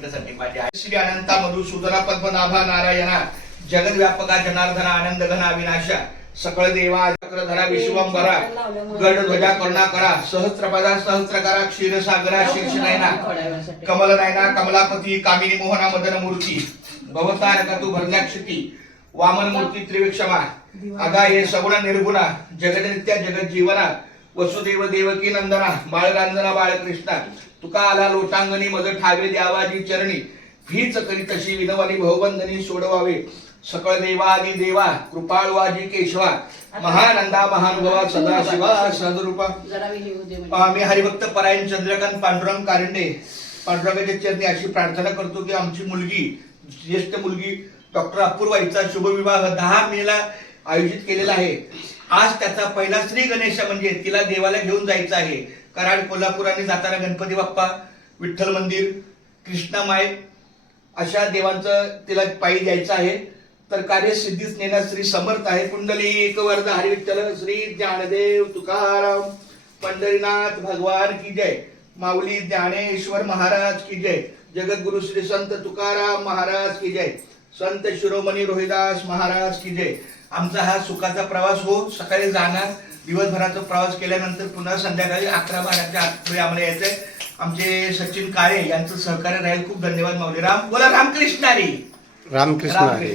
त्यासाठी माझे श्री अनंता मधुसूदना पद्मनाभा नारायणा जगद्व्यापका जनार्दना आनंद घना अविनाशा सकळ देवा चक्रधरा विश्वंभरा गड ध्वजा करुणाकरा सहस्त्रपदा सहस्त्रकरा क्षीरसागरा शीर्षनयना कमलनयना कमलापती कामिनी मोहना मदन मूर्ती भवतारका तू भरण्याक्षती वामन मूर्ती त्रिविक्षमा अगा हे सगुण निर्गुणा जगनित्या जगत जीवना वसुदेव देवकी नंदना बाळरांजना बाळकृष्णा तुका आला लोटांगणी मज ठावे द्यावाजी चरणी हीच करी तशी विनवाली भवबंधनी सोडवावे सकळ देवादी देवा कृपाळवाजी केशवा महानंदा महानुभवा सदाशिवा सदरूपा मी हरिभक्त परायण चंद्रकांत पांडुरंग कारंडे पांडुरंगाच्या चरणी अशी प्रार्थना करतो की आमची मुलगी ज्येष्ठ मुलगी डॉक्टर अपूर्वा हिचा शुभविवाह 10 मेला आयोजित केलेला आहे. आज त्याचा पहिला श्री गणेश म्हणजे तिला देवाला घेऊन जायचं आहे. कराड कोल्हापूर आणि जाताना गणपती बाप्पा विठ्ठल मंदिर कृष्णामाय अशा देवांचं तिला पायी द्यायचं आहे. तर कार्य सिद्धीस नेणार श्री समर्थ आहे. कुंडलिक वरद हरी विठ्ठल श्री ज्ञानदेव तुकाराम पंढरीनाथ भगवान की जय. माऊली ज्ञानेश्वर महाराज की जय. जगद्गुरु श्री संत तुकाराम महाराज की जय. संत शिरोमणी रोहिदास महाराज की जय. आमचा हा सुखाचा प्रवास हो. सकाळी जाणार दिवसभराचा प्रवास केल्यानंतर पुन्हा संध्याकाळी 11-12च्या आत आम्हाला यायचंय. आमचे सचिन काळे यांचं सहकार्य राहील. खूप धन्यवाद माऊली. राम बोला रामकृष्ण हरी. रामकृष्ण हरी.